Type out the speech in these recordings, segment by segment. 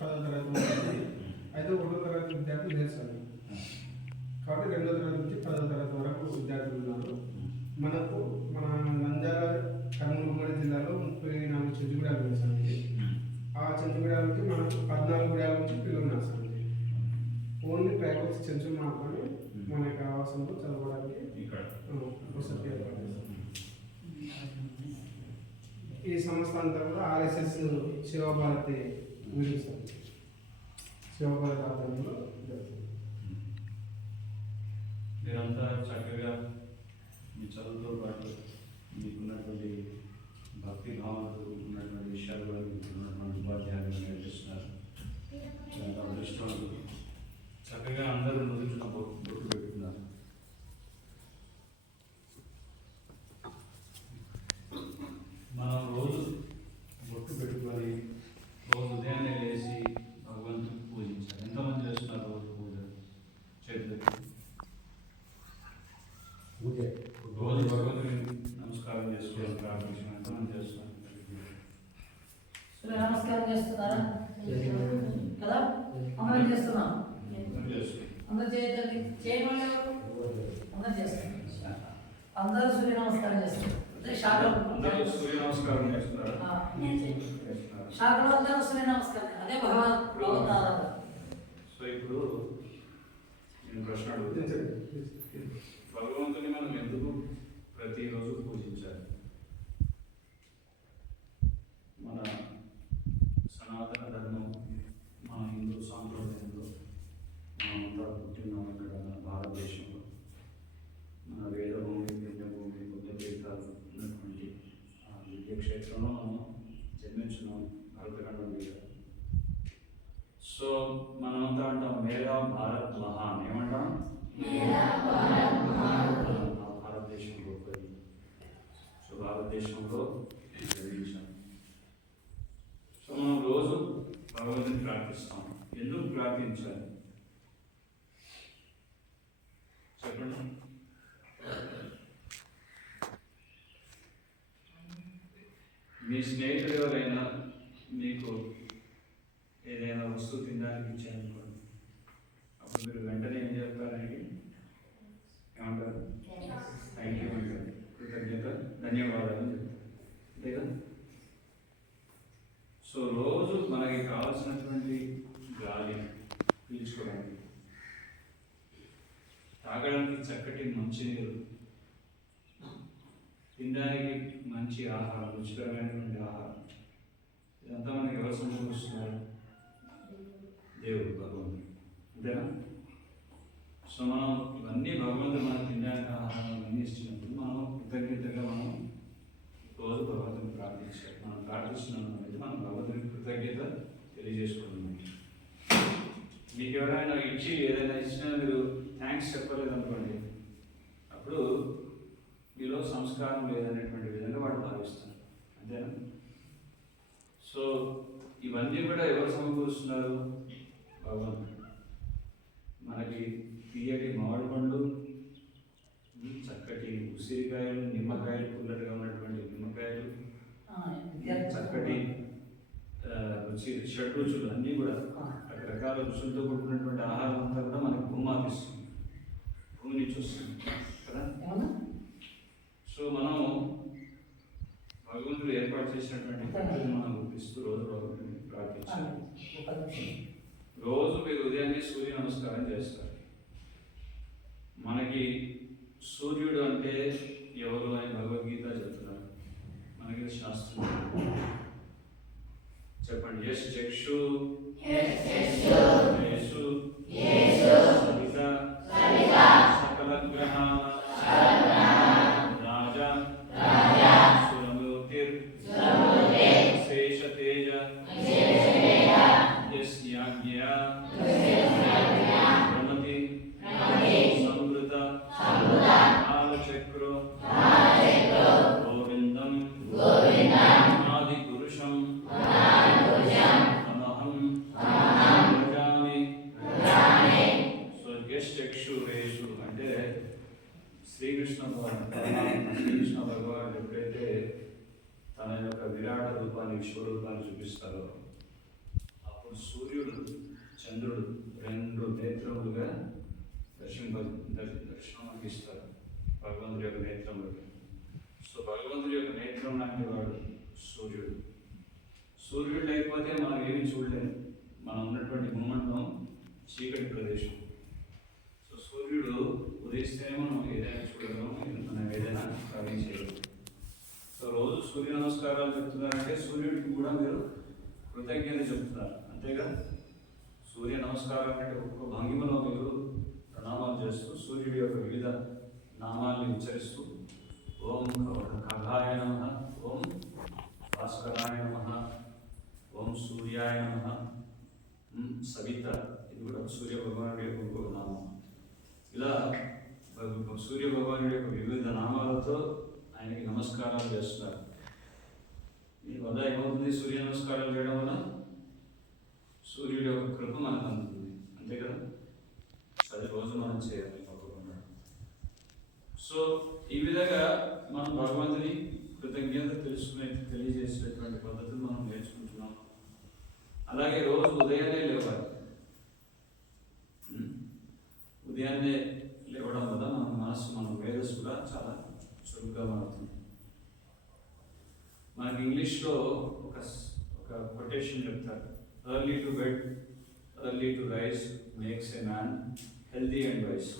10వ తరగతి వరకు అయితే 1వ తరగతి విద్యార్థులు లేరు సార్. కాబట్టి 2వ తరగతి నుంచి 10వ తరగతి వరకు విద్యార్థులు ఉన్నారు. మనకు మన నంద్యాల కర్నూలు ఉమ్మడి జిల్లాలో 34 చెంచుగూడాలు ఉన్నాయి సార్. ఆ చెంచుగూడాలకి మనకు 14 గూడాల నుంచి పిల్లలు ఉన్నారు సార్. ఓన్లీ ట్రైబల్స్ చెంచులు మాత్రమే మనకి ఆవాసంలో చదవడానికి వసతి ఏర్పాటు చేస్తాం. ఈ సంస్థ అంతా కూడా ఆర్ఎస్ఎస్ శివభారతి నిర్మిస్తాం. శివభారతి ఆధ్వర్యంలో మీరంతా చక్కగా మీ చదువుతో పాటు మీకున్నటువంటి భక్తి భావనతో ఉన్నటువంటి విషయాలు కూడా మీకు ఉన్నటువంటి ఉపాధ్యాయులు నేర్పిస్తున్నారు. చాలా అదృష్టం. చక్కగా అందరూ నుదుటిన బొట్టు పెట్టుకున్నారు. మనం రోజు బొట్టు పెట్టుకొని రోజు ఉదయాన్నే లేచి భగవంతుడిని పూజించాలి. ఎంతమంది చేస్తున్నారు రోజు పూజ? చేతులకి రోజు భగవంతుడిని నమస్కారం చేసుకోవాలి, ప్రార్థించడం ఎంతమంది చేస్తున్నారు? నమస్కారం చేస్తున్నారా కదా? అందరం చేస్తున్నాం. అందరు చేయదండి, చేయమని అందరు చేస్తారు. అందరూ సూర్య నమస్కారం చేస్తారు. సూర్య నమస్కారం చేస్తున్నారు. శాఖలో అందరూ సూర్య నమస్కారం. అదే భగవద్ ఆరాధన. సో ఇప్పుడు నేను ప్రశ్న అడుగుతాను. భగవంతుని మనం ఎందుకు ప్రతిరోజు పూజించాలి? మన సనాతన ధర్మం, మన హిందూ సాంప్రదాయంలో మనమంతా పుట్టినాం ఇక్కడ మన భారతదేశంలో. మన వేదభూమి, పుణ్యభూమి, పుణ్యతీర్థాలు ఉన్నటువంటి ఆ దివ్యక్షేత్రంలో మనం జన్మించున్నాం, భరతఖండం మీద. సో మనమంతా అంటాం మేరా భారత్ మహాన్. ఏమంటాం? భారతదేశం గొప్పది. సో భారతదేశంలో జన్మించాం. సో మనం రోజు భగవంతుని ప్రార్థిస్తాం. ఎందుకు ప్రార్థించాలి చెప్పండి. మీ స్నేహితులు ఎవరైనా మీకు ఏదైనా వస్తువు తినడానికి ఇచ్చారనుకోండి, అప్పుడు మీరు వెంటనే ఏం చెప్తారండి? ఏమంటారు? థ్యాంక్ యూ అంటారు, కృతజ్ఞత, ధన్యవాదాలు అని చెప్తారు. అంతే కదా? సో రోజు మనకి కావాల్సినటువంటి గాలి పీల్చుకోవడానికి, తాగడానికి చక్కటి మంచినీరు, తినడానికి మంచి ఆహారం, రుచికరమైనటువంటి ఆహారం, ఇదంతా మనకి ఎవరు సమకూరుస్తున్నారు? దేవుడు, భగవంతుడు. అంతేనా? సో మనం ఇవన్నీ భగవంతుడు మనకు తినడానికి ఆహారం ఇవన్నీ ఇచ్చినప్పుడు మనం కృతజ్ఞతగా మనం రోజు భగవంతుని ప్రార్థించాలి. మనం ప్రార్థిస్తున్నాం అనేది మనం భగవంతునికి కృతజ్ఞత తెలియజేసుకుంటున్నాం. మీకు ఎవరైనా ఇచ్చి ఏదైనా ఇచ్చినా మీరు థ్యాంక్స్ చెప్పలేదనుకోండి, అప్పుడు మీలో సంస్కారం లేదనేటువంటి విధంగా వాడు భావిస్తారు. అంతేనా? సో ఇవన్నీ కూడా ఎవరు సమకూరుస్తున్నారు? భగవంతుడు. మనకి తీయటి మామిడి పండు, చక్కటి ఉసిరికాయలు, నిమ్మకాయలు, పుల్లటిగా ఉన్నటువంటి నిమ్మకాయలు, చక్కటి రుచి, షడ్రుచులు అన్నీ కూడా రకరకాల రుచులతో కూడుకున్నటువంటి ఆహారం అంతా కూడా మనకు భూమాతిస్తుంది, భూమి నుంచి వస్తుంది కదా. సో మనం భగవంతుడు ఏర్పాటు చేసినటువంటి మనం గుర్తిస్తూ రోజు భగవంతుని ప్రార్థించాలి. రోజు మీరు ఉదయాన్నే సూర్య నమస్కారం చేస్తారు. మనకి సూర్యుడు అంటే ఎవరు అని భగవద్గీత చెప్తున్నారు, మనకి శాస్త్రం. చెప్పండి. యశ్ చక్షు యేసు సవిత సకల గ్రహ రాజా సురమూర్తిర్ శేష తేజ యస్యాజ్ఞా ప్రమతి సంవృత కాలచక్రో గోవిందం ఆది పురుషం అమహం భజామి. సో యశ్చక్షురేషు అంటే శ్రీకృష్ణ భగవానుడు ఎప్పుడైతే తన యొక్క విరాట రూపాన్ని, విశ్వరూపాన్ని చూపిస్తారో అప్పుడు సూర్యుడు దర్శనం మనకి ఇస్తారు భగవంతుడి యొక్క నేత్రం బట్టి. సో భగవంతుడి యొక్క నేత్రం లాంటి వాడు సూర్యుడు. సూర్యుడు లేకపోతే మనం ఏమి చూడలేము. మనం ఉన్నటువంటి భూమండలం చీకటి ప్రదేశం. సో సూర్యుడు ఉదయిస్తేనే మనం ఏదైనా చూడగలం, మనం ఏదైనా కార్యం చేయగలం. సో రోజు సూర్య నమస్కారాలు చెప్తున్నారంటే సూర్యుడికి కూడా మీరు కృతజ్ఞత చెప్తున్నారు, అంతేగా? సూర్య నమస్కారం అంటే ఒక్కొక్క భంగిమలో మీరు ప్రణామాలు చేస్తూ సూర్యుడి యొక్క వివిధ నామాల్ని ఉచ్చరిస్తూ ఓం ఖగాయ నమః, ఓం భాస్కరాయ నమః, ఓం సూర్యాయ నమః, సవిత, ఇది కూడా సూర్య భగవానుడి యొక్క ఇంకొక నామం. ఇలా సూర్య భగవానుడి యొక్క వివిధ నామాలతో ఆయనకి నమస్కారాలు చేస్తున్నారు. దీనివల్ల ఏమవుతుంది? సూర్య నమస్కారాలు చేయడం వల్ల సూర్యుడి యొక్క కృప మనకు అందుతుంది, అంతే కదా? అది రోజు మనం చేయాలి తప్పకుండా. సో ఈ విధంగా మనం భగవంతుని కృతజ్ఞత తెలియజేసేటువంటి పద్ధతులు మనం నేర్చుకుంటున్నాం. అలాగే రోజు ఉదయాన్నే లేవాలి. ఉదయాన్నే లేవడం వల్ల మన మనసు, మన మేధస్సు కూడా చాలా చురుగ్గా మారుతుంది. మనకి ఇంగ్లీష్లో ఒక కొటేషన్ చెప్తారు, early to bed early to rise makes a man healthy and wise.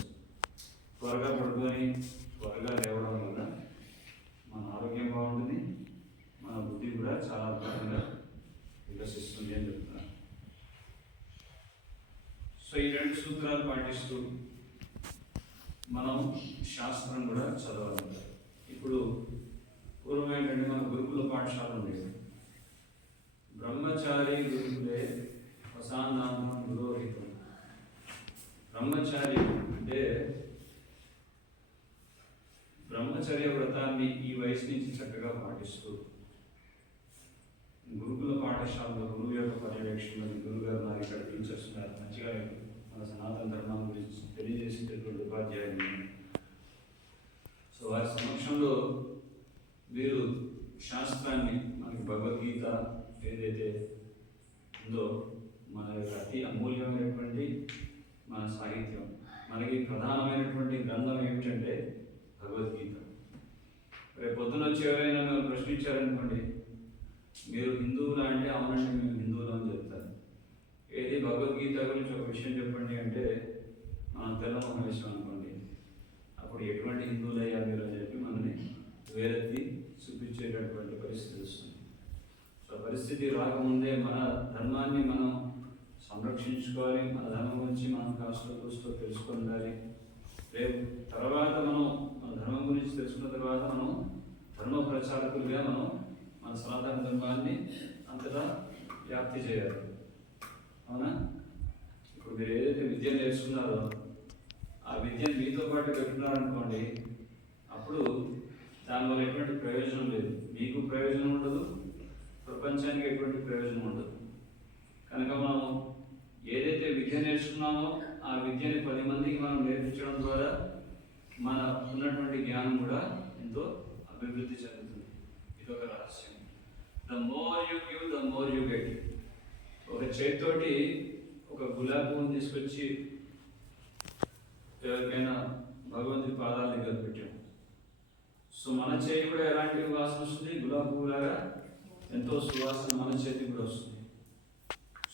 త్వరగా పడుకొని త్వరగా లేవడం వల్ల మన ఆరోగ్యం బాగుంటుంది, మన బుద్ధి కూడా చాలా అద్భుతంగా వికసిస్తుంది అని చెప్తున్నారు. సో ఈ రెండు సూత్రాలు పాటిస్తూ మనం శాస్త్రం కూడా చదవాలి. ఇప్పుడు పూర్వం ఏంటంటే మన గురుకుల పాఠశాల ఉండేది. బ్రహ్మచారి గురుకులే వసానామం గురోహితం. బ్రహ్మచారి అంటే బ్రహ్మచర్య వ్రతాన్ని ఈ వయసు నుంచి చక్కగా పాటిస్తూ గురుకుల పాఠశాలలో గురువు యొక్క పర్యవేక్షణలో గురుగారు నాకు ఇక్కడ టీచర్స్ ఉన్నారు, మంచిగా మన సనాతన ధర్మం గురించి తెలియజేసేటటువంటి ఉపాధ్యాయులు. సో వారి సమక్షంలో వీరు శాస్త్రాన్ని, మనకి భగవద్గీత ఏదైతే ఉందో మన యొక్క అతి అమూల్యమైనటువంటి మన సాహిత్యం, మనకి ప్రధానమైనటువంటి గ్రంథం ఏమిటంటే భగవద్గీత. రేపు పొద్దున వచ్చి ఎవరైనా మీరు ప్రశ్నించారనుకోండి, మీరు హిందువులా అంటే అవునండి మేము హిందువులు అని చెప్తారు. ఏది భగవద్గీత గురించి ఒక విషయం చెప్పండి అంటే మనం తెల్లమొహం విషయం అనుకోండి, అప్పుడు ఎటువంటి హిందువులు అయ్యారు మీరు అని చెప్పి మనల్ని వేరెత్తి చూపించేటటువంటి పరిస్థితి వస్తుంది. సో పరిస్థితి రాకముందే మన ధర్మాన్ని మనం సంరక్షించుకోవాలి, మన ధర్మం గురించి మనం కాస్త కూస్తో తెలుసుకొని ఉండాలి. రేపు తర్వాత మనం మన ధర్మం గురించి తెలుసుకున్న తర్వాత మనం ధర్మ ప్రచారకులుగా మనం మన సనాతన ధర్మాన్ని అంతటా వ్యాప్తి చేయాలి, అవునా? ఇప్పుడు మీరు ఏదైతే విద్య నేర్చుకున్నారో ఆ విద్యను మీతో పాటు పెట్టుకున్నారనుకోండి, అప్పుడు దానివల్ల ఎటువంటి ప్రయోజనం లేదు, మీకు ప్రయోజనం ఉండదు, ప్రపంచానికి ఎటువంటి ప్రయోజనం ఉండదు. కనుక మనం ఏదైతే విద్య నేర్చుకున్నామో ఆ విద్యని 10 మందికి మనం నేర్పించడం ద్వారా మన ఉన్నటువంటి జ్ఞానం కూడా ఎంతో అభివృద్ధి చెందుతుంది. ఇది ఒక రహస్యం. The more you give the more you get. ఒక చేతితోటి ఒక గులాబీ పువ్వుని తీసుకొచ్చి ఎవరికైనా భగవంతుడి పాదాల దగ్గర పెట్టాం. సో మన చేతి కూడా ఎలాంటి వాసన వస్తుంది? గులాబీ పువ్వులాగా ఎంతో సువాసన మన చేతికి కూడా వస్తుంది.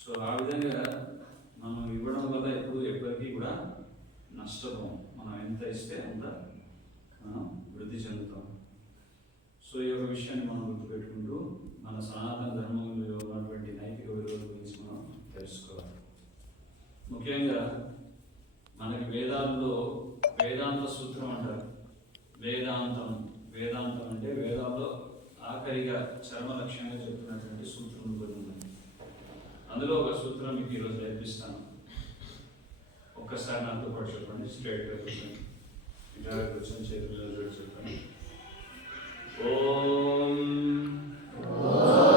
సో ఆ విధంగా మనం ఇవ్వడం వల్ల ఎప్పటికీ కూడా నష్టపోం. మనం ఎంత ఇస్తే అంత మనం వృద్ధి చెందుతాం. సో ఈ యొక్క విషయాన్ని మనం గుర్తుపెట్టుకుంటూ మన సనాతన ధర్మంలో ఉన్నటువంటి నైతిక విలువల గురించి మనం తెలుసుకోవాలి. ముఖ్యంగా మనకి వేదాల్లో వేదాంత సూత్రం అంటారు. వేదాంతం అంటే వేదాల్లో ఆఖరిగా చర్మ లక్ష్యంగా చెప్తున్నటువంటి సూత్రం కొన్ని ఉన్నాయి. అందులో ఒక సూత్రం మీకు ఈరోజు నేర్పిస్తాను. ఒక్కసారి నాతో పాటు చెప్పండి, స్ట్రైట్గా కూర్చొని, ఇలా కూర్చొని చేతుల్లో చెప్పండి. ఓం Oh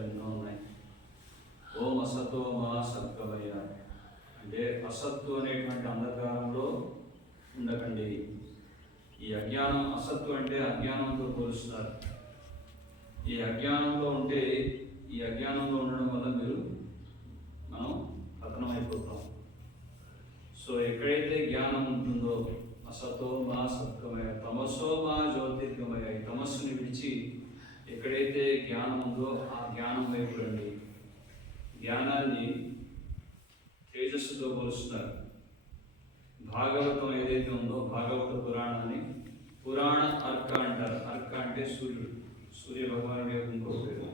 అవకాశాలు ఎన్నో ఉన్నాయి. ఓం అసతో మా సద్గమయ అంటే అసత్తు అనేటువంటి అంధకారంలో ఉండకండి. ఈ అజ్ఞానం, అసత్తు అంటే అజ్ఞానంతో పోలుస్తున్నారు. ఈ అజ్ఞానంలో ఉంటే, ఈ అజ్ఞానంలో ఉండడం వల్ల మనం పతనం అయిపోతాం. సో ఎక్కడైతే జ్ఞానం ఉంటుందో అసతో మా సద్గమయ, తమసో మా జ్యోతిర్గమయ, ఈ తమస్సుని విడిచి ఎక్కడైతే జ్ఞానం ఉందో ఆ జ్ఞానం వైపు రండి. జ్ఞానాన్ని తేజస్సుతో పోలుస్తున్నారు. భాగవతం ఏదైతే ఉందో భాగవత పురాణాన్ని పురాణ అర్క అంటారు. అర్క అంటే సూర్యుడు, సూర్య భగవానుడి యొక్క ఇంకో పేరు.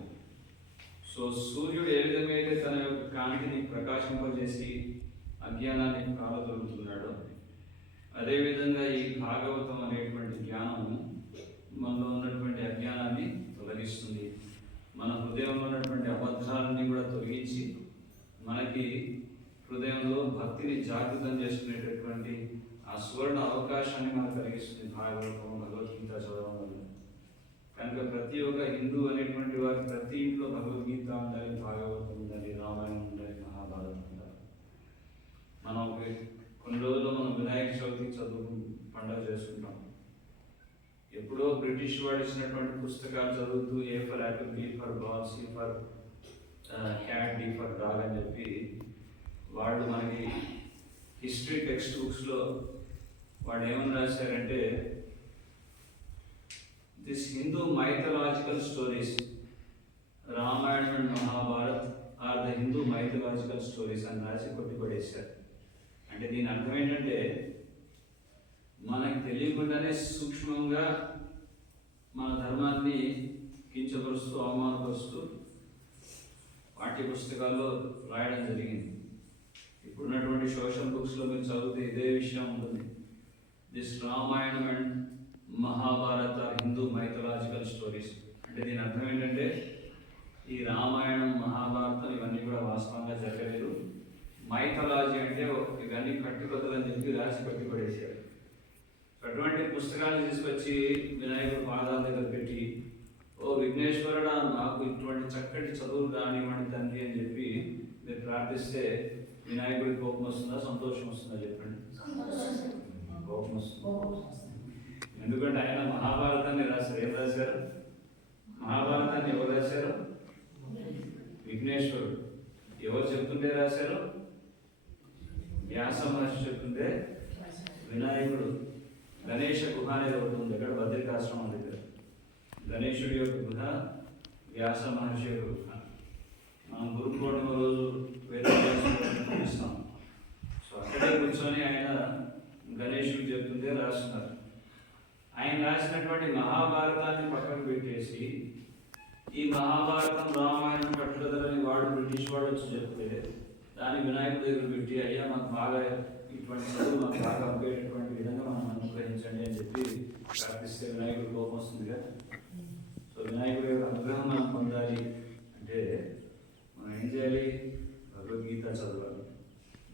సో సూర్యుడు ఏ విధంగా అయితే తన యొక్క కాంతిని ప్రకాశింపజేసి అజ్ఞానాన్ని కాలదొరుకుతున్నాడో, అదేవిధంగా ఈ భాగవతం అనేటువంటి జ్ఞానము మనలో ఉన్నటువంటి అజ్ఞానాన్ని తొలగిస్తుంది. మన హృదయంలో ఉన్నటువంటి అబద్ధాలని కూడా తొలగించి మనకి హృదయంలో భక్తిని జాగృతం చేసుకునేటటువంటి ఆ సువర్ణ అవకాశాన్ని మనకు కలిగిస్తుంది భాగవతం, భగవద్గీత చదవడం వల్ల. కనుక ప్రతి ఒక్క హిందూ అనేటువంటి వారి ప్రతి ఇంట్లో భగవద్గీత ఉండాలి, భాగవతం ఉండాలి, రామాయణం ఉండాలి, మహాభారతం ఉండాలి. మనం కొన్ని రోజుల్లో మనం వినాయక చవితి పండుగ చేసుకుంటాం. ఎప్పుడో బ్రిటిష్ వాడు ఇచ్చినటువంటి పుస్తకాలు చదువుతూ A for apple, B for ball, C for cat, D for dog అని చెప్పి వాళ్ళు మనకి హిస్టరీ టెక్స్ట్ బుక్స్లో వాడు ఏమని రాశారంటే, this Hindu mythological stories, Ramayanam and Mahabharat are the Hindu mythological stories అని రాసి కొట్టిపడేశారు. అంటే దీని అర్థం ఏంటంటే, మనకు తెలియకుండానే సూక్ష్మంగా మన ధర్మాన్ని కించపరుస్తూ, అవమానపరుస్తూ పాఠ్య పుస్తకాల్లో రాయడం జరిగింది. ఇప్పుడున్నటువంటి సోషల్ బుక్స్లో మీరు చదివితే ఇదే విషయం ఉంటుంది. This Ramayanam and Mahabharat are Hindu mythological stories. అంటే దీని అర్థం ఏంటంటే, ఈ రామాయణం, మహాభారతం ఇవన్నీ కూడా వాస్తవంగా జరగలేదు. మైథలాజీ అంటే ఇవన్నీ కట్టుకథలు అని చెప్పి రాసి కట్టిపడేశారు. అటువంటి పుస్తకాలు తీసుకొచ్చి వినాయకుడు పాదాల దగ్గర పెట్టి, ఓ విఘ్నేశ్వరుడా నాకు ఇటువంటి చక్కటి చదువులు రానివ్వండి తండ్రి అని చెప్పి మీరు ప్రార్థిస్తే వినాయకుడికి కోపం వస్తుందా, సంతోషం వస్తుందా చెప్పండి? కోపం వస్తుంది. ఎందుకంటే ఆయన మహాభారతాన్ని రాశారు. ఏం రాశారు? మహాభారతాన్ని ఎవరు రాశారు? విఘ్నేశ్వరుడు. ఎవరు చెప్తుంటే రాశారు? వ్యాస మహర్షి చెప్తుంటే వినాయకుడు. గణేష గుహ అనేది ఒకటి ఉంది అక్కడ బద్రికాశ్రమం దగ్గర. గణేశుడి యొక్క గుహ, వ్యాస మహర్షి యొక్క గుహ. మనం గురు పౌర్ణిమ రోజు వేదిస్తాం. సో అక్కడే కూర్చొని ఆయన గణేశుడికి చెప్తుంటే రాస్తున్నారు. ఆయన రాసినటువంటి మహాభారతాన్ని పక్కకు పెట్టేసి, ఈ మహాభారతం, రామాయణం కట్టుకథలని వాడు బ్రిటిష్ వాడు వచ్చి చెప్తే దాన్ని వినాయకుడి దగ్గర పెట్టి, అయ్యా మాకు బాగా ఇటువంటి చదువు మాకు బాగా ఉపయోగపడేటువంటి విధంగా మనం అనుగ్రహించండి అని చెప్పి ప్రార్థిస్తే వినాయకుడి కోపం వస్తుందిగా. సో వినాయకుడి యొక్క అనుగ్రహం మనం పొందాలి అంటే మనం ఏం చేయాలి? భగవద్గీత చదవాలి,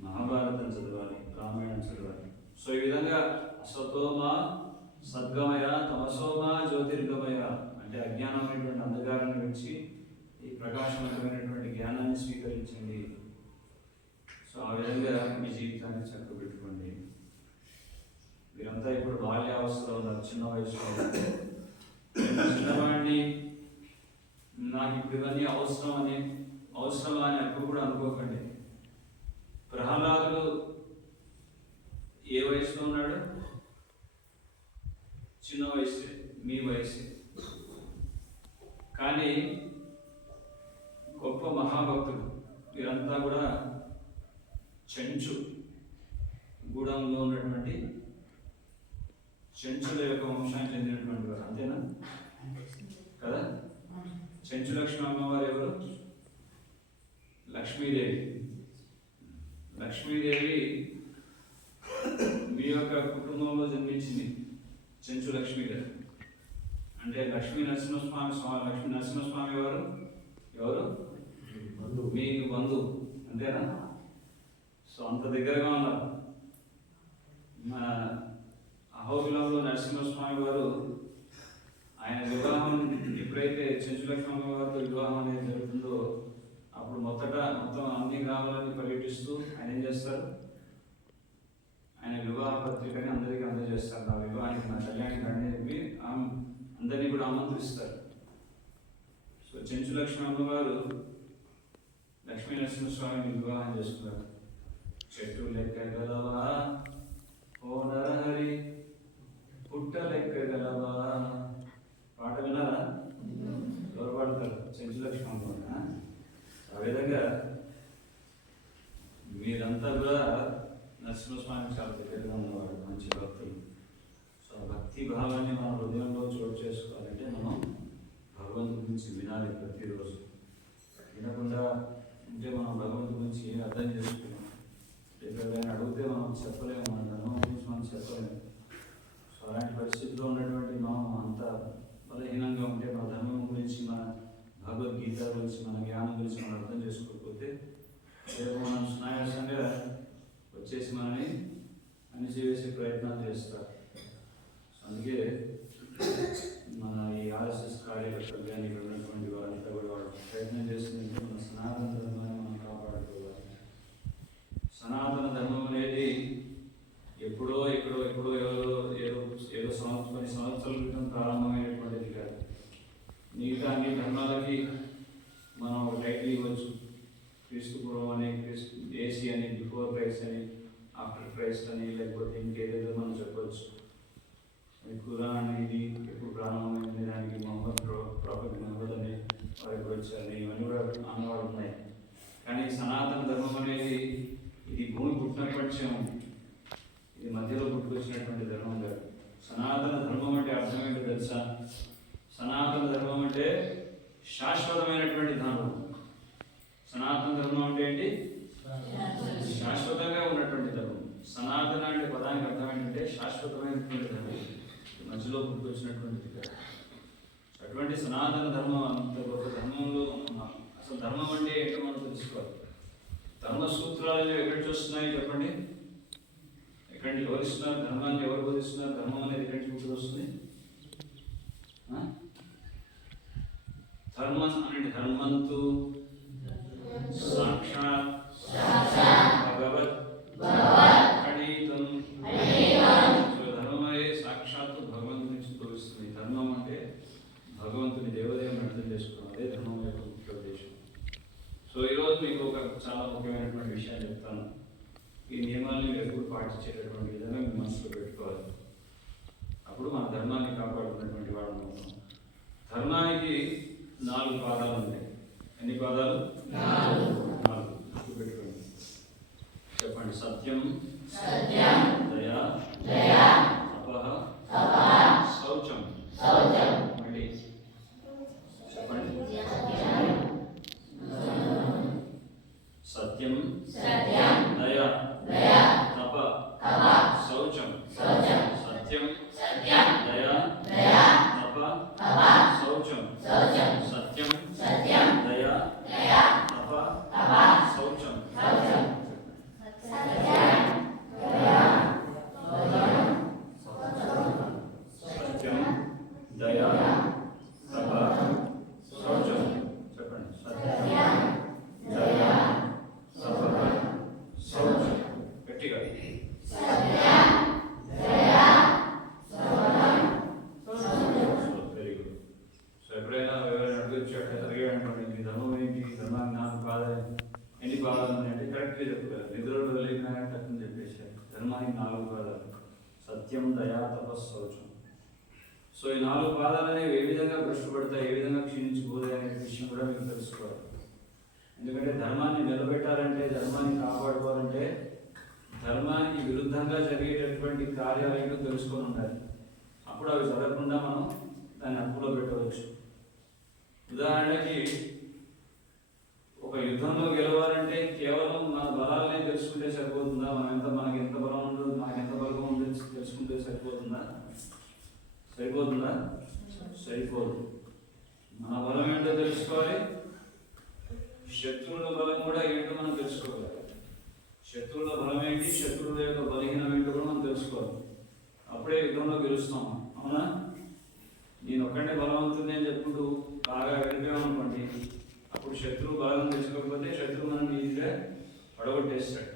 మహాభారతం చదవాలి, రామాయణం చదవాలి. సో ఈ విధంగా అసతోమా సద్గమయ, తమసోమా జ్యోతిర్గమయ అంటే అజ్ఞానమైనటువంటి అంధకారాన్ని విడిచి ఈ ప్రకాశవంతమైనటువంటి జ్ఞానాన్ని స్వీకరించండి. సో ఆ విధంగా మీ జీవితాన్ని చక్కబెట్టుకోండి. మీరంతా ఇప్పుడు బాల్యావస్థలో ఉన్నారు, చిన్న వయసులో ఉన్నారు. చిన్నవాడిని నాకు ఇప్పుడు ఇవన్నీ అవసరమా అని అప్పుడు కూడా అనుకోకండి. ప్రహ్లాదుడు ఏ వయసులో ఉన్నాడు? చిన్న వయసే, మీ వయసే. కానీ గొప్ప మహాభక్తుడు. వీరంతా కూడా చెంచు గూడెంలో ఉన్నటువంటి చెంచుల యొక్క వంశానికి చెందినటువంటి వారు. అంతేనా కదా? చెంచు లక్ష్మీ అమ్మవారు ఎవరు? లక్ష్మీదేవి. లక్ష్మీదేవి మీ యొక్క కుటుంబంలో జన్మించింది. చెంచు లక్ష్మీ గారు అంటే లక్ష్మీ నరసింహస్వామి. లక్ష్మీ నరసింహస్వామి ఎవరు? మీకు బంధువు. అంతేనా? సో అంత దగ్గరగా ఉన్నారు. మన అహోబిలంలో నరసింహస్వామి వారు ఆయన వివాహం ఎప్పుడైతే చెంచు లక్ష్మమ్మ వారితో వివాహం అనేది జరుగుతుందో మొత్తం అన్ని గ్రామాలని పర్యటిస్తూ ఆయన ఏం చేస్తారు, ఆయన వివాహ పత్రికని అందరికీ అందజేస్తారు. నా వివాహానికి, నా కళ్యాణానికి అని చెప్పి అందరినీ కూడా ఆమంత్రిస్తారు. సో చెంచు లక్ష్మీ అమ్మగారు లక్ష్మీ నరసింహస్వామిని వివాహం చేసుకున్నారు. చెట్టు లెక్క గలవా ఓ నరహరి, పుట్ట లెక్క గలవా. పాట విన్నారా? ఎవరు పాడతారు? చెంచు లక్ష్మీ అమ్మగారు. ఆ విధంగా మీరంతా కూడా నరసింహస్వామికి చాలా దగ్గరగా ఉన్నవాడు, మంచి భక్తులు. సో ఆ భక్తి భావాన్ని మన హృదయంలో చోటు చేసుకోవాలంటే మనం భగవంతు గురించి వినాలి ప్రతిరోజు. వినకుండా ఉంటే మనం భగవంతు గురించి అర్థం చేసుకున్నాం. ఎవరైనా అడిగితే మనం చెప్పలేము, మన ధర్మం గురించి మనం చెప్పలేము. సో అలాంటి పరిస్థితిలో ఉన్నటువంటి మనం అంత బలహీనంగా ఉంటే మన ధర్మం గురించి, మన భగవద్గీత గురించి, మన జ్ఞానం గురించి మనం అర్థం చేసుకోకపోతే రేపు మనం సునాయాసంగా వచ్చేసి మనని అణిచివేసే ప్రయత్నాలు చేస్తారు. అందుకే మన ఈ ఆర్ఎస్ఎస్ కార్యకర్తలు కానీ ఇక్కడ ఉన్నటువంటి వాళ్ళంతా కూడా వాళ్ళు ప్రయత్నం చేస్తుందంటే మన సనాతన ధర్మాన్ని మనం కాపాడుకోవాలి. సనాతన ధర్మం అనేది ఎప్పుడో ఏదో 10 సంవత్సరాల క్రితం ప్రారంభమైనటువంటిది కాదు. మిగతా అన్ని ధర్మాలకి మనం టైటిల్ ఇవ్వచ్చు. క్రీస్తు పూర్వం అని, ఏసీ అని, బిఫోర్ క్రైస్ట్ అని, ఆఫ్టర్ క్రైస్ట్ అని, లేకపోతే ఇంకేదేదో మనం చెప్పవచ్చు. ఖురాన్ అనేది ఎప్పుడు ప్రారంభమైంది, దానికి ప్రాఫెట్ మహమ్మద్ అని వారు ఎప్పుడు వచ్చారని, ఇవన్నీ కూడా అన్నవాడు ఉన్నాయి. కానీ సనాతన ధర్మం అనేది ఇది భూమి పుట్టినప్పటి నుంచి ఉంది. ఇది మధ్యలో పుట్టుకొచ్చినటువంటి ధర్మం కాదు. సనాతన ధర్మం అంటే అర్థం ఏంటో తెలుసా? సనాతన ధర్మం అంటే శాశ్వతమైనటువంటి ధర్మం. సనాతన ధర్మం అంటే ఏంటి? శాశ్వతంగా ఉన్నటువంటి ధర్మం. సనాతన అంటే పదానికి అర్థం ఏంటంటే శాశ్వతమైనటువంటి ధర్మం, మధ్యలో పుట్టుకొచ్చినటువంటిది కాదు. అటువంటి సనాతన ధర్మం అంత గొప్ప ధర్మంలో అసలు ధర్మం అంటే ఏంటో మనం తెలుసుకోవాలి. ధర్మ సూత్రాలు ఎక్కడి చూస్తున్నాయి చెప్పండి? ఎక్కడి నుంచి బోధిస్తున్నారు? ధర్మాన్ని ఎవరు బోధిస్తున్నారు? ధర్మం అనేది ఎక్కడి నుంచి వస్తుంది? ధర్మం అంటే ధర్మంతు సాక్షాత్ భగవత్ అడీతం. ధర్మం అనేది సాక్షాత్తు భగవంతుని నుంచి తోస్తుంది. ధర్మం అంటే భగవంతుని దేవదేవుని అర్థం చేసుకోవడం, అదే ధర్మం యొక్క ముఖ్య ఉద్దేశం. సో ఈరోజు మీకు ఒక చాలా ముఖ్యమైనటువంటి విషయాన్ని చెప్తాను. ఈ నియమాల్ని మీరు ఎప్పుడు పాటించేటటువంటి విధంగా మీ మనసులో పెట్టుకోవాలి. అప్పుడు మన ధర్మాన్ని కాపాడుకున్నటువంటి వాడు అవుతాం. ధర్మానికి 4 పాదాలు ఉంటాయి. ఎన్ని పాదాలు? 4 పెట్టుకోండి. చెప్పండి. సత్యం, దయా, తపః, శౌచం. మళ్ళీ చెప్పండి. సత్యం, దయా, తపః, శౌచం. సత్యం, దయా, తపః, శౌచం. సత్యం, దయా, తపః, శౌచం. సత్యం, దయా, తపః, శౌచం. చెప్పండి. సత్యం, దయా, తపః, శౌచం. గట్టిగా. Very good. సో ఎప్పుడైనా ఎవరైనా అడిగాడు మీ ధర్మం ఏంటి, ధర్మాన్ని 4 పాదాలు ఎన్ని పాదాలు అంటే కరెక్ట్గా చెప్పారు. నిద్రలో లేకుండా తక్కువ చెప్పేశారు. ధర్మానికి 4 పాదాలు: సత్యం, దయా, తపస్సు, శౌచం. సో ఈ 4 పాదాలు అనేవి ఏ విధంగా భ్రష్టుపడతాయి, ఏ విధంగా క్షీణించిపోతాయి అనే విషయం కూడా మీకు తెలుసుకోవాలి. ఎందుకంటే ధర్మాన్ని నిలబెట్టాలంటే, ధర్మాన్ని కాపాడుకోవాలంటే ధర్మానికి విరుద్ధంగా జరిగేటటువంటి కార్యాలు ఏంటో తెలుసుకొని ఉండాలి. అప్పుడు అవి జరగకుండా మనం దాన్ని అప్పులో పెట్టవచ్చు. ఉదాహరణకి ఒక యుద్ధంలో గెలవాలంటే కేవలం మన బలాలనే తెలుసుకుంటే సరిపోతుందా? మనకి ఎంత బలం ఉందో, మనకి ఎంత బలం ఉందో తెలుసుకుంటే సరిపోతుందా? సరిపోదు. మన బలం ఏంటో తెలుసుకోవాలి. శత్రువుల బలం కూడా ఏంటో మనం తెలుసుకోవాలి. శత్రువుల బలం ఏంటి, శత్రువుల యొక్క బలహీనం ఏంటో కూడా మనం తెలుసుకోవాలి. అప్పుడే యుద్ధంలో గెలుస్తాం. అవునా? నేను ఒక్కడే బలవంతుని అని చెప్పుకుంటూ బాగా వెళ్ళిపోయామనుకోండి, అప్పుడు శత్రువు బలం తెచ్చుకోకపోతే శత్రువు మనం ఈజీగా పడగొట్టేస్తాడు.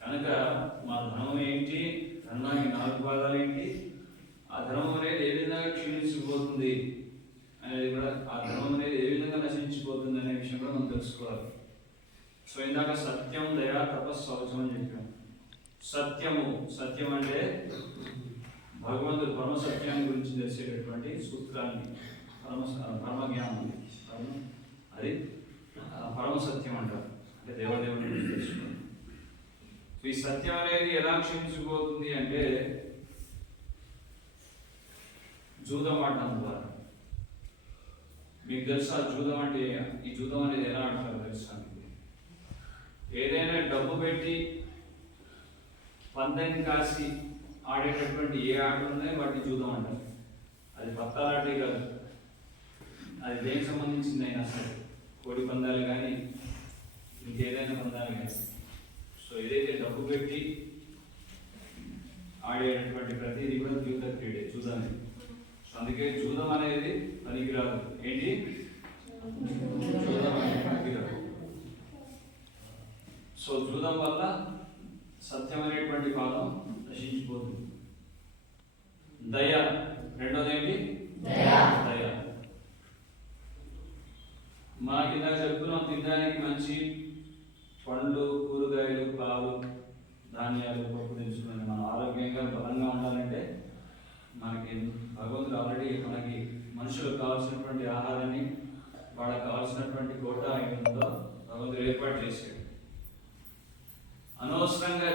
కనుక మా ధర్మం ఏంటి, ధర్మానికి 4 పాదాలు ఏంటి, ఆ ధర్మం అనేది ఏ విధంగా క్షీణించిపోతుంది అనేది కూడా, ఆ ధర్మం అనేది ఏ విధంగా నశించిపోతుంది అనే విషయం కూడా మనం తెలుసుకోవాలి. సో ఇందాక సత్యం, దయ, తపస్సు, శౌచం అని చెప్పాం. సత్యము, సత్యం అంటే భగవంతుడు పరమసత్యాన్ని గురించి తెలిసేటటువంటి సూత్రాన్ని, పరమజ్ఞానం, అది పరమసత్యం అంటారు. అంటే దేవదేవుని గురించి తెలుసుకోవాలి. ఈ సత్యం అనేది ఎలా క్షీణించిపోతుంది అంటే జూదం ఆడటం ద్వారా. మీకు తెలుసా జూదం అంటే, ఈ జూదం అనేది ఎలా ఆడతారో తెలుసా మీకు? ఏదైనా డబ్బు పెట్టి పందెం కాసి ఆడేటటువంటి ఏ ఆటలు ఉన్నాయో వాటిని జూదం అంటారు. అది పత్తాలాటే కాదు, అది దేనికి సంబంధించింది అయినా సరే, కోడి పందాలు కానీ ఇంకేదైనా పందాలు కానీ. సో ఏదైతే డబ్బు పెట్టి ఆడేటటువంటి ప్రతిదీ కూడా క్రీడే, జూదమే. సో అందుకే జూదం అనేది పనికిరాదు. ఏంటి జూదం అనేది పనికిరాదు. సో జూదం వల్ల సత్యం అనేటువంటి పాదం నశించిపోతుంది. దయ, రెండోది ఏంటి? దయ. మనకి ఇందాక చెప్తున్నాం, తినడానికి మంచి పండ్లు, కూరగాయలు, పాలు, ధాన్యాలు, పప్పు తెచ్చుకుని మనం ఆరోగ్యంగా బలంగా ఉండాలంటే మనకి భగవంతుడు ఆల్రెడీ మనకి మనుషులకు కావాల్సినటువంటి ఆహారాన్ని, వాళ్ళకి కావాల్సినటువంటి కోటా ఏంటో భగవంతుడు ఏర్పాటు చేశాడు. అనవసరంగా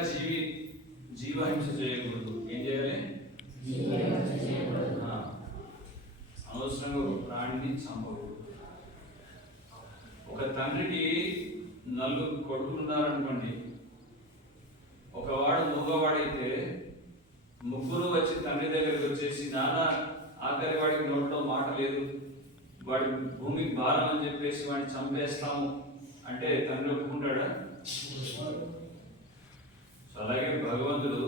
జీవహింస చేయకూడదు. ఏం చేయాలి? అనవసరంగా ఒక ప్రాణిని చంపకూడదు. ఒక తండ్రికి 4 కొడుకున్నారనుకోండి, ఒకవాడు మూగవాడైతే ముగ్గురు వచ్చి తండ్రి దగ్గరికి వచ్చేసి, నాన్న ఆఖరి వాడికి నోట్లో మాట లేదు, వాడి భూమికి భారం అని చెప్పేసి వాడిని చంపేస్తాము అంటే తండ్రి ఒప్పుకుంటాడా? అలాగే భగవంతుడు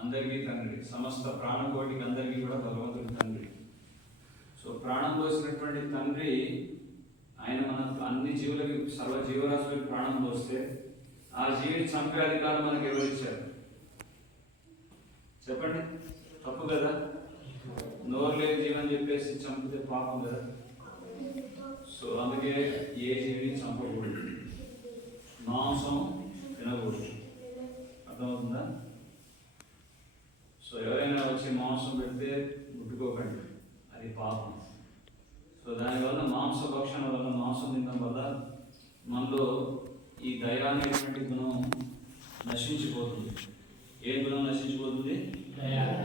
అందరికీ తండ్రి, సమస్త ప్రాణకోటికి అందరికీ కూడా భగవంతుడు తండ్రి. సో ప్రాణం పోసినటువంటి తండ్రి ఆయన మన అన్ని జీవులకి, సర్వ జీవరాశులకి ప్రాణం పోస్తే ఆ జీవిని చంపే అధికారం మనకు ఎవరు ఇచ్చారు? చెప్పండి, తప్పు కదా? నోరు లేని జీవని చెప్పేసి చంపితే పాపం కదా. సో అందుకే ఏ జీవిని చంపకూడదు, మాంసం తినకూడదు. అర్థమవుతుందా? సో ఎవరైనా వచ్చి మాంసం పెడితే ముట్టుకోకండి, అది పాపం. సో దానివల్ల మాంసభక్షణ వల్ల, మాంసం తినడం వల్ల మనలో ఈ దయ అనేటువంటి గుణం నశించిపోతుంది. ఏ గుణం నశించిపోతుంది?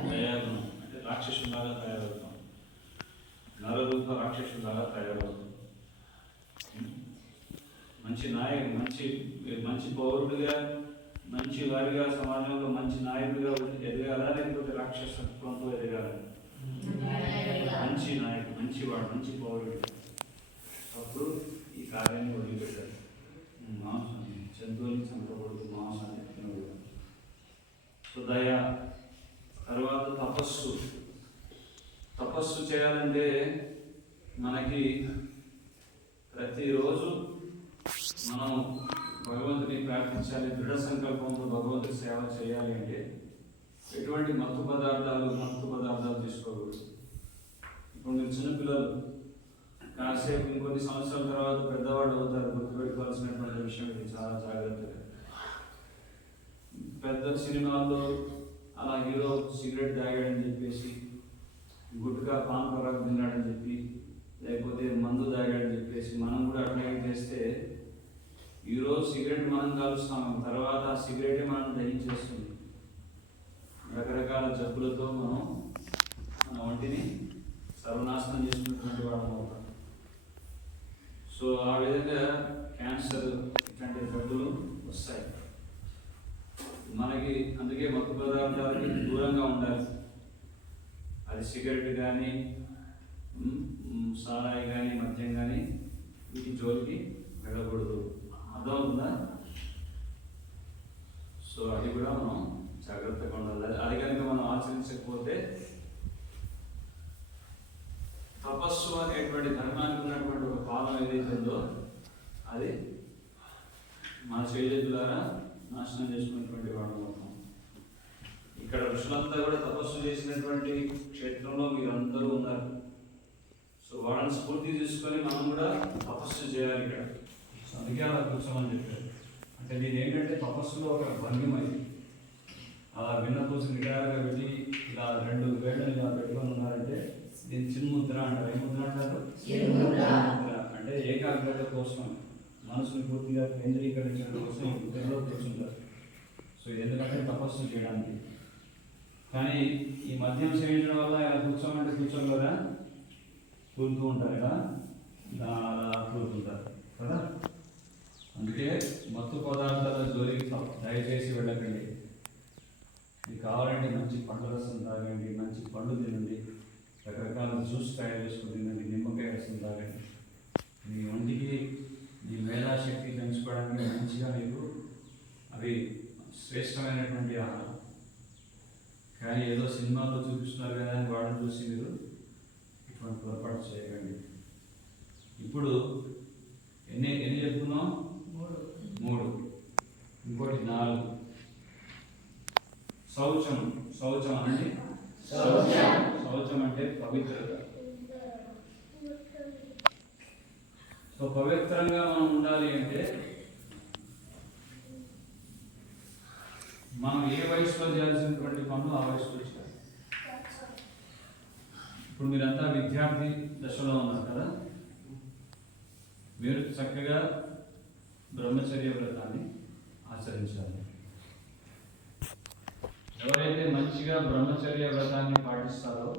దయాగుణం. అంటే రాక్షసులాగా తయారవుతాం, నరరూప రాక్షసులాగా తయారవుతాం. మంచి నాయకుడు, మంచి పౌరుడిగా, మంచి వారిగా, సమాజంలో మంచి నాయకుడిగా ఎదగాలా, లేకపోతే రాక్షసత్వంతో ఎదగాల? మంచి నాయకుడు, మంచివాడు, మంచి పౌరుడు. అప్పుడు ఈ కార్యాన్ని వదిలిపెట్టారు. మాంసాన్ని, జంతువుని చంపకూడదు, మాంసాన్ని తినకూడదు. సో దయ. తర్వాత తపస్సు. తపస్సు చేయాలంటే మనకి ప్రతిరోజు మనం భగవంతుని ప్రార్థించాలి, దృఢ సంకల్పంతో భగవంతుడి సేవ చేయాలి. అంటే ఎటువంటి మత్తు పదార్థాలు తీసుకోకూడదు. ఇప్పుడు మీరు చిన్నపిల్లలు కాసేపు ఇంకొన్ని సంవత్సరాల తర్వాత పెద్దవాళ్ళు అవుతారు, గుర్తుపెట్టుకోవాల్సినటువంటి విషయం ఇది. చాలా జాగ్రత్తగా. పెద్ద సినిమాల్లో అలా హీరో సిగరెట్ తాగాడని చెప్పేసి, గుట్కా పాన్ పరాకు తిన్నాడని చెప్పి, లేకపోతే మందు తాగాడని చెప్పేసి మనం కూడా అట్లాగే చేస్తే ఈరోజు సిగరెట్ మనం కాలుస్తాము, తర్వాత ఆ సిగరెటే మనం దహించేస్తుంది. రకరకాల జబ్బులతో మనం మన ఒంటిని సర్వనాశనం చేసుకున్నటువంటి వాళ్ళం అవుతాం. సో ఆ విధంగా క్యాన్సర్ ఇట్లాంటి జబ్బులు వస్తాయి మనకి. అందుకే మత్తు పదార్థాలకి దూరంగా ఉండాలి. అది సిగరెట్ కానీ, సారాయి కానీ, మద్యం కానీ, వీటి జోలికి వెళ్ళకూడదు. అర్థమవుతుందా? సో అది కూడా మనం జాగ్రత్తగా ఉండాలి. అది కనుక మనం ఆచరించకపోతే తపస్సు అనేటువంటి ధర్మానికి ఉన్నటువంటి ఒక పాదం ఏదైతే ఉందో అది మన చేతుల ద్వారా నాశనం చేసుకున్నటువంటి వాడు మొత్తం. ఇక్కడ ఋషులంతా కూడా తపస్సు చేసినటువంటి క్షేత్రంలో మీరందరూ ఉన్నారు. సో వాళ్ళని స్ఫూర్తి తీసుకొని మనం కూడా తపస్సు చేయాలి ఇక్కడ. సో అందుకే అలా కూర్చోమని చెప్పారు. అంటే దీని ఏంటంటే తపస్సులో ఒక భంగిమది. అలా విన్నపూస నిటారుగా వెళ్ళి ఇలా 2 వేళ్ళని ఇలా పెట్టుకొని ఉన్నారంటే దీన్ని చిన్ముద్ర అంటారు. ఏ ముద్ర అంటారు? ముద్ర. అంటే ఏకాగ్రత కోసం, మనసుని పూర్తిగా కేంద్రీకరించడం కోసం ఈ ముద్రలో కూర్చుంటారు. సో ఎందుకంటే తపస్సు చేయడానికి. కానీ ఈ మద్యం సేవించడం వల్ల ఇలా కూర్చోమంటే కూర్చోగలరా? కూరుతూ ఉంటారు కదా, అలా కూరుతుంటారు కదా. అందుకే మత్తు పదార్థాల జోలికి దయచేసి వెళ్ళకండి. మీకు కావాలంటే మంచి పండ్ల రసం తాగండి, మంచి పండు తినండి, రకరకాల జ్యూస్ తయారు చేసుకుని తినండి, నిమ్మకాయ రసం తాగండి. మీ ఒంటికి మీ మేధాశక్తి పెంచుకోవడానికి మంచిగా మీకు అవి శ్రేష్టమైనటువంటి ఆహారం. కానీ ఏదో సినిమాలో చూపిస్తున్నారు కదా అని వాడిని చూసి మీరు ఇటువంటి పొరపాటు చేయకండి. ఇప్పుడు ఎన్ని చెప్పుకున్నాం? 3, ఇంకోటి 4. శౌచం అనండి. శౌచం అంటే పవిత్రత. సో పవిత్రంగా మనం ఉండాలి అంటే మనం ఏ వయసులో చేయాల్సినటువంటి పనులు ఆ వయసులో చేయాలి. ఇప్పుడు మీరంతా విద్యార్థి దశలో ఉన్నారు కదా, మీరు చక్కగా బ్రహ్మచర్య వ్రతాన్ని ఆచరించాలి. ఎవరైతే మంచిగా బ్రహ్మచర్య వ్రతాన్ని పాటిస్తారో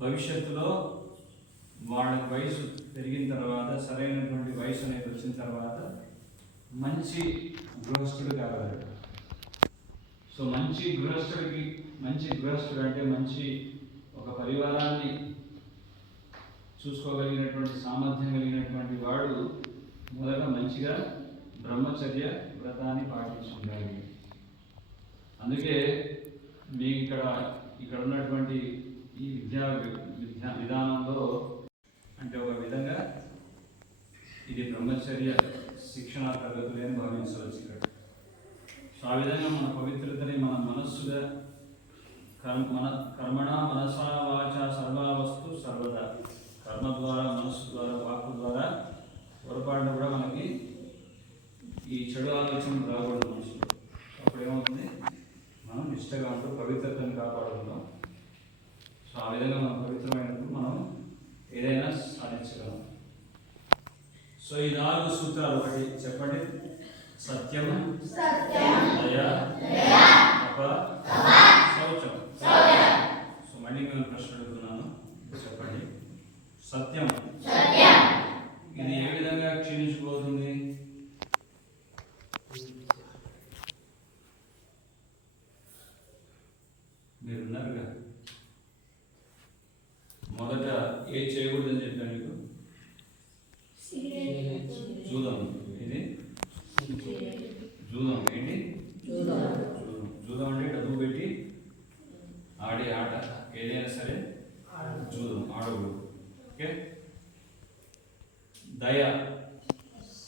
భవిష్యత్తులో వాళ్ళ వయసు పెరిగిన తర్వాత, సరైనటువంటి వయసు అనేది వచ్చిన తర్వాత మంచి గృహస్థుడు కాగలరు. సో మంచి గృహస్థుడు అంటే మంచి ఒక పరివారాన్ని చూసుకోగలిగినటువంటి సామర్థ్యం కలిగినటువంటి వాడు మొదట మంచిగా బ్రహ్మచర్య వ్రతాన్ని పాటించుకుంటారు. అందుకే మీ ఇక్కడ ఉన్నటువంటి ఈ విద్యా విధానంలో అంటే ఒక విధంగా ఇది బ్రహ్మచర్య శిక్షణ తరగతులు అని భావించవచ్చు. ఇక్కడ సో ఆ విధంగా మన పవిత్రతని మన మనస్సుగా కర్మణ మనసా వాచ సర్వావస్తు సర్వదా, కర్మ ద్వారా, మనస్సు ద్వారా, వాక్కు ద్వారా పొరపాటున కూడా మనకి ఈ చెడు ఆలోచనలు రాకూడదు మనసులో. అప్పుడు ఏమవుతుంది? మనం నిష్టగా ఉంటూ పవిత్రతను కాపాడుకుంటాం. సో ఆ విధంగా మనం పవిత్రమైనప్పుడు మనం ఏదైనా సాధించగలం. సో ఈ 4 సూత్రాలు ఒకటి చెప్పండి. సత్యం, దయ, తప, శౌచం. సో మళ్ళీ మేము ప్రశ్న అడుగుతున్నాను, చెప్పండి. సత్యం ఇది ఏ విధంగా క్షీణించిపోతుంది? మీరున్నారుగా. మొదట ఏ చేయకూడదని చెప్పాను మీకు? జూదం. ఇది జూదం ఏంటి? జూదం అంటే డబ్బు పెట్టి ఆడే ఆట ఏదైనా సరే జూదం ఆడకూడదు. ఓకే. దయ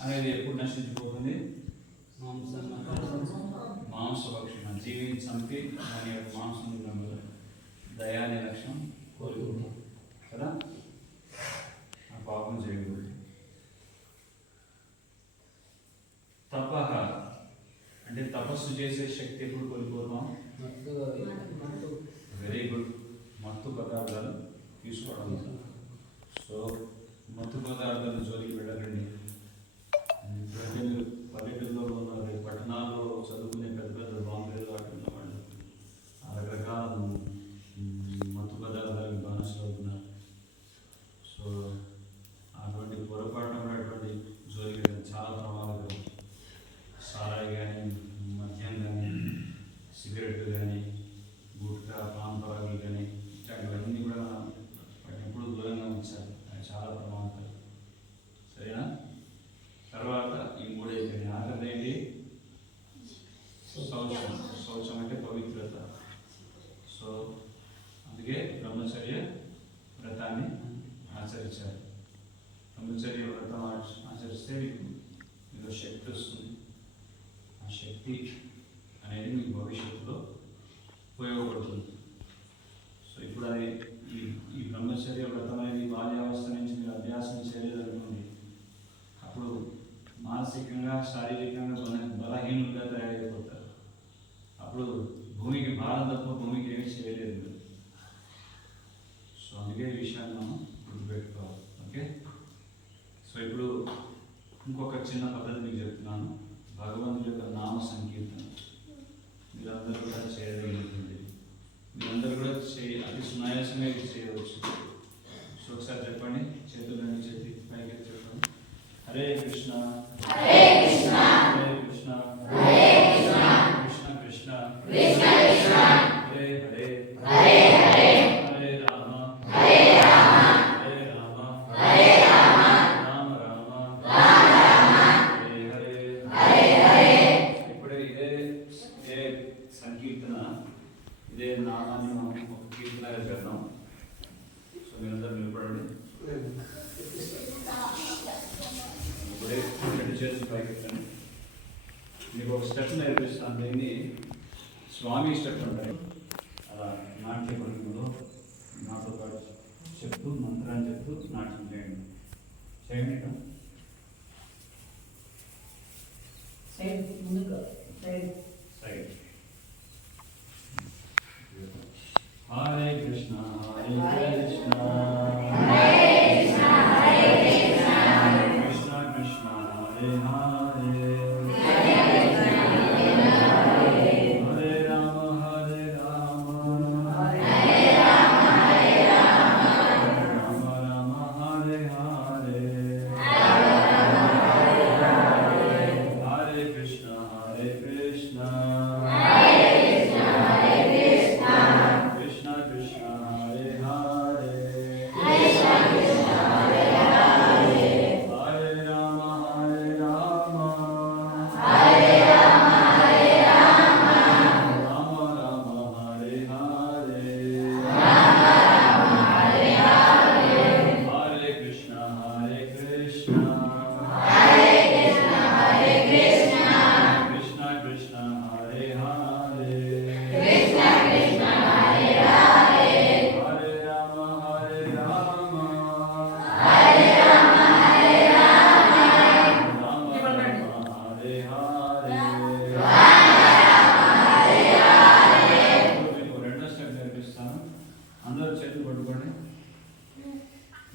అనేది ఎప్పుడు నశించిపోతుంది? మాంసభక్షణ, జీవిని చంపి దాని యొక్క మాంసం తినడం వల్ల దయ అనే లక్షణం కోల్పోతాం కదా. ఆ పాపం చేయకూడదు. తపహ అంటే తపస్సు చేసే శక్తి ఎప్పుడు కోల్పోతాం? Very good. మత్తు పదార్థాలు తీసుకోవడం. సో మత్తు పదార్థాలు జోలికి వెళ్ళకండి. మీరు పల్లెటూరులో ఉన్నారు, పట్టణాల్లో చదువుకునే పెద్ద బాంబేలో అట్లా వాళ్ళు రకరకాల మత్తు పదార్థాలకు బానిసలు అవుతున్నారు. సో అటువంటి పొరపాటున ఉన్నటువంటి జోలికి వెళ్ళడం చాలా ప్రమాదకరం. సారాయి కానీ, మద్యం కానీ, సిగరెట్లు కానీ, గుట్కా, పాన్ పరాగులు కానీ ఇట్లాంటివన్నీ కూడా వాటిని ఎప్పుడు దూరంగా ఉంచాలి. అది చాలా ప్రమాదకరం. సరేనా? తర్వాత ఈ 3 అయిపోయినాయి. ఆఖరిది ఏంటి? శౌచం అంటే పవిత్రత. సో అందుకే బ్రహ్మచర్య వ్రతాన్ని ఆచరించాలి. బ్రహ్మచర్య వ్రతం ఆచరిస్తే మీకు శక్తి వస్తుంది. ఆ శక్తి అనేది మీకు భవిష్యత్తులో ఉపయోగపడుతుంది. సో ఇప్పుడు అది ఈ బ్రహ్మచర్య వ్రతం అనేది బాల్యావస్థ నుంచి మీరు అభ్యాసం చేయలేదనుకోండి, అప్పుడు మానసికంగా శారీరకంగా బలహీనులుగా తయారైపోతారు. అప్పుడు భూమికి భారం తప్ప భూమికి ఏమీ చేయలేదు. సో అందుకే ఈ విషయాన్ని మనం గుర్తుపెట్టుకోవాలి. ఓకే, సో ఇప్పుడు ఇంకొక చిన్న పద్ధతి మీకు చెప్తున్నాను. భగవంతుడి యొక్క నామ సంకీర్తన మీరందరూ కూడా చేయగలుగుతుంది. మీరందరూ కూడా అతి సునాయాసంగా ఇది చేయవచ్చు. సో ఒకసారి చెప్పండి, చేతులు రెండు చేతి పైకి చెప్పండి. హరే కృష్ణ హరే కృష్ణ హరే కృష్ణ హరే కృష్ణ కృష్ణ కృష్ణ కృష్ణ కృష్ణ హరే హరే హరే హరే హరే రామ హరే రామ హరే రామ హరే రామ రామ రామ రామ రామ హరే హరే హరే హరే. ఇప్పుడు ఇదే సంకీర్తన, ఇదే నామాన్ని మనం ఒక కీర్తనగా చేద్దాం. సో మీరందరూ నిలబడండి. ఇప్పుడే రెండు చేతులు పైకెత్తండి. మీకు ఒక స్టెప్ నేర్పిస్తాను. దీన్ని స్వామి స్టెప్ అంటారు. అలా నాట్య పలుకులో నాతో పాటు చెప్తూ మంత్రాన్ని చెప్తూ నాట్యం చేయండి. చేయండి. సైడ్ ముందుగా సైడ్ సైడ్. హరే కృష్ణ హరే కృష్ణ కృష్ణ కృష్ణ హరే హరే హరే రామ హరే రామ రామ రామ హరే హరే హరే కృష్ణ హరే కృష్ణ కృష్ణ కృష్ణ హరే హరే హరే రామ హరే రామ రామ రామ హరే హరే హరే కృష్ణ హరే కృష్ణ కృష్ణ కృష్ణ హరే హరే హరే రామ హరే రామ రామ రామ హరే హరే. మీకు రెండో స్టెప్ నేర్పిస్తాను. అందరూ చేతులు పట్టుకోండి.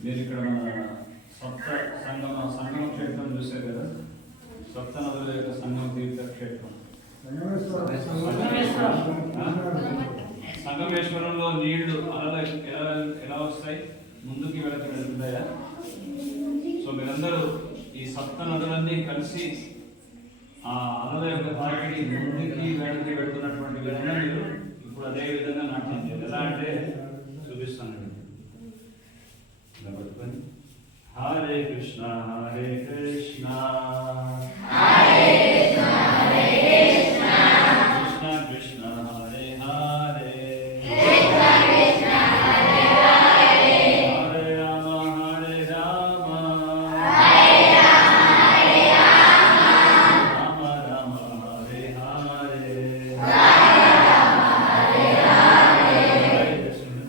మీరు ఇక్కడ మన సప్త సంగమ క్షేత్రం చూశారు కదా, సప్త నదుల యొక్క సంగమ తీర్థ క్షేత్రం. సంగమేశ్వరంలో నీళ్లు అలలు ఎలా వస్తాయి, ముందుకి వెళ్తున్నాయా? సో మీరందరూ ఈ సప్త నదులన్నీ కలిసి ఆ అలల యొక్క తాకిడి ముందుకి వెనక్కి వెళ్తున్నటువంటి విధంగా మీరు ఇప్పుడు అదే విధంగా నాట్యం చేయాలి. ఎలా అంటే చూపిస్తానండి. ఇలా పట్టుకొని హరే కృష్ణ హరే కృష్ణ కృష్ణ కృష్ణ హరే హరే హరే రామ హరే రామ రామ రామ హరే హరే హరే కృష్ణ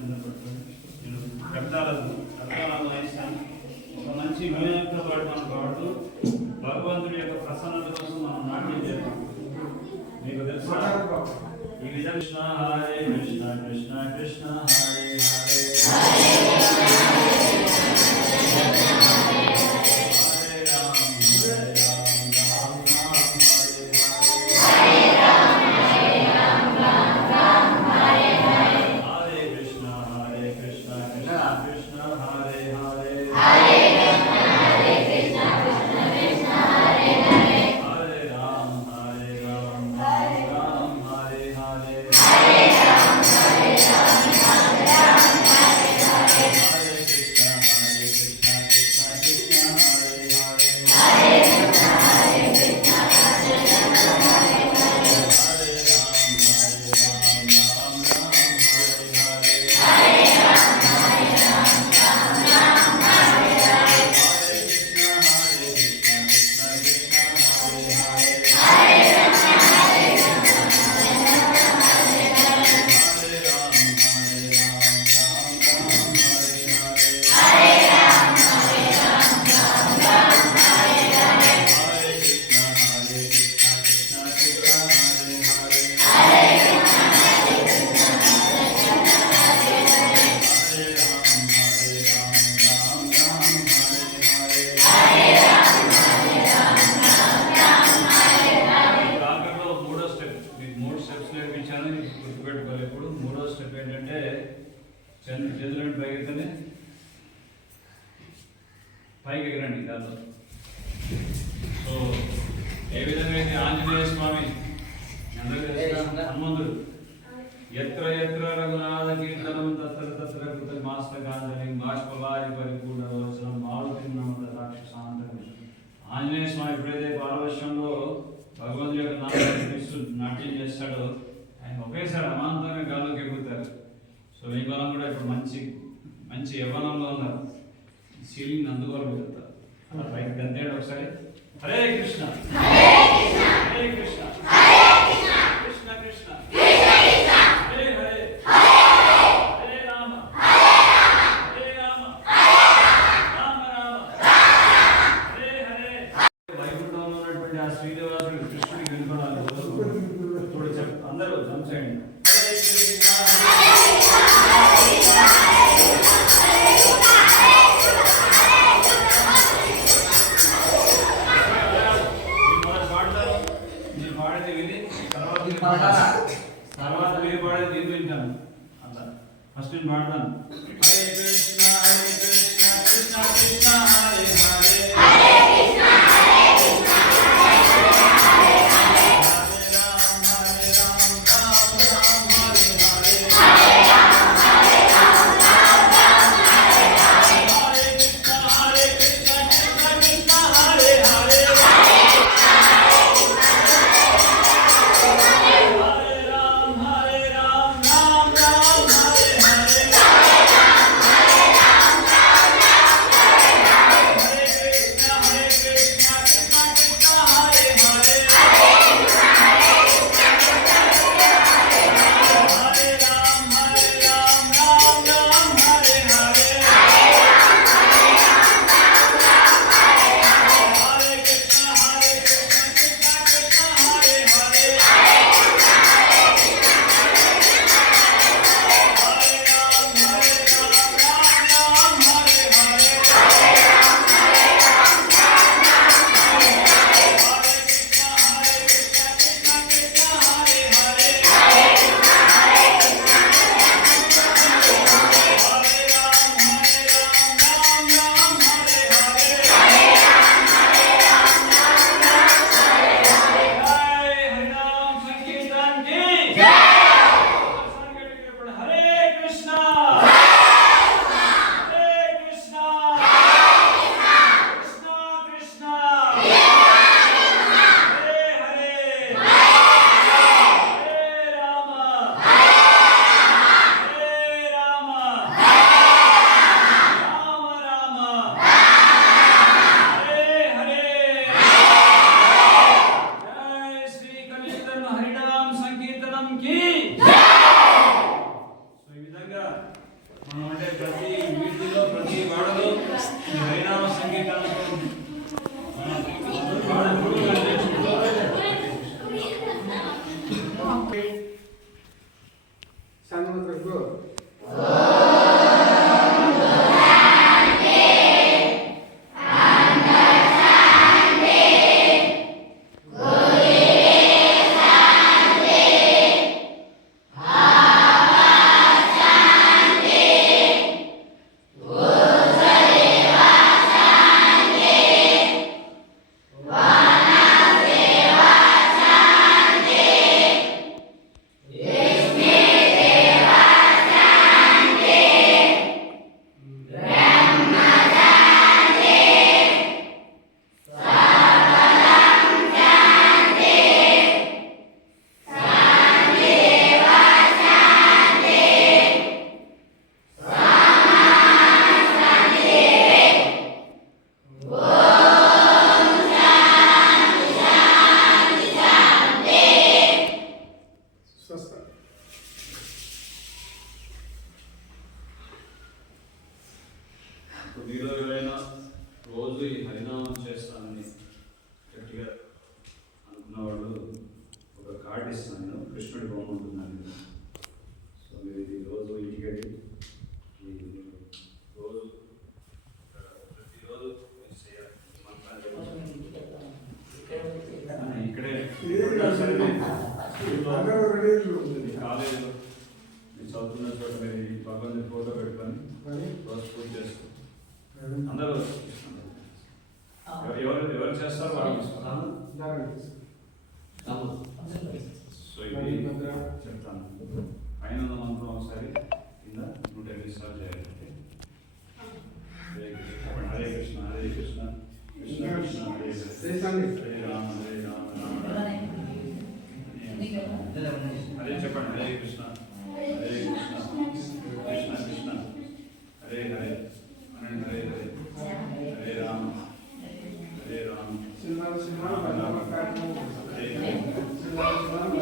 చేతులను పైకెత్తనే పైకి ఎగరండి కాదు. సో ఏ విధంగా అయితే ఆంజనేయ స్వామి హనుమంతుడు ఎత్ర ఎత్ర రఘునాథ కీర్తనం తత్ర తత్ర కృత మాస్తకాంజలి బాష్పవారి పరిపూర్ణ రోచనం మారుతిన్నమత రాక్షసాంతరం. ఆంజనేయ స్వామి ఎప్పుడైతే పారవశ్యంలో భగవంతుడి యొక్క నామాన్ని పిలుస్తూ నాట్యం చేస్తాడో ఆయన ఒకేసారి అమాంతంగా గాల్లోకి ఎగురుతారు. సో ఈ బలం కూడా ఇప్పుడు మంచి మంచి యవ్వనంలో ఉన్నారు. సీలింగ్ అందుకోగలుగుతారు. అలా పైకి గంతేడు ఒకసారి. హరే కృష్ణ హరే కృష్ణ కృష్ణ కృష్ణ హరే హరే హరే రామ హరే రామ రామ రామ హరే హరే. వైకుంఠంలో ఉన్నటువంటి ఆ శ్రీనివాసుడు కృష్ణుడికి వినుకోవాలి. ఇప్పుడు అందరూ జంప్ చేయండి. హరే కృష్ణ తర్వాత మీరు పాడేది నేను వింటాను. అలా ఫస్ట్ నేను పాడతాను. హరే కృష్ణ కృష్ణ కృష్ణ హరే హరే మీలో ఎవరైనా రోజు ఈ హరినామం చేస్తానని గట్టిగా అనుకున్నవాళ్ళు ఒక కార్డు ఇస్తాను. నేను కృష్ణుడి బొమ్మ ఉంటున్నాను. సో మీరు ఇది రోజు ఇంటికి వెళ్ళి రోజు ప్రతిరోజు చేయాలి. ఇక్కడే కాలేజీలో మీరు చదువుతున్న చోట మీరు భగవంతుని ఫోటో రోజు పూజ చేస్తూ అందరూ ఎవరు చేస్తారు వాళ్ళు ఇస్తారు. సో ఇది చెప్తాను. పైన ఉన్న మంత్రం ఒకసారి కింద 108 సార్లు చేయాలి. హరే కృష్ణ హరే కృష్ణ కృష్ణ కృష్ణ హరే హరే హరే రామ హరే రామ రామ రామ హరే చెప్పండి. హరే కృష్ణ హరే కృష్ణ కృష్ణ కృష్ణ హరే హరే అనండి. హరే హరే హరే రామ హరే రామ సినిమా హరే హరే